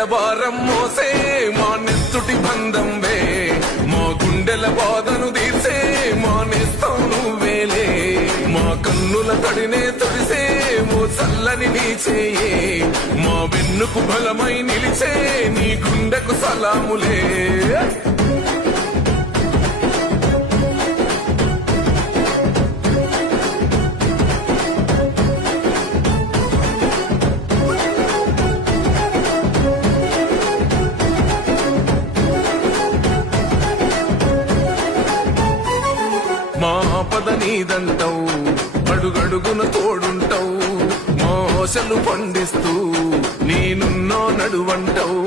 వేల భారం మోసే మా నెత్తుటి బంధం వే, మా గుండెల బాధను తీర్చే మా నేస్తం నువ్వేలే, మా కన్నుల తడినే తొడిసే ఓ చల్లని నీ చేయే, మా వెన్నుకు బలమై నిలిచే నీ గుండెకు సలాములే. మా పద నీదంటావు, అడుగడుగున తోడుంటావు, మా ఆశలు పండిస్తూ నేనున్నో నడువంటావు.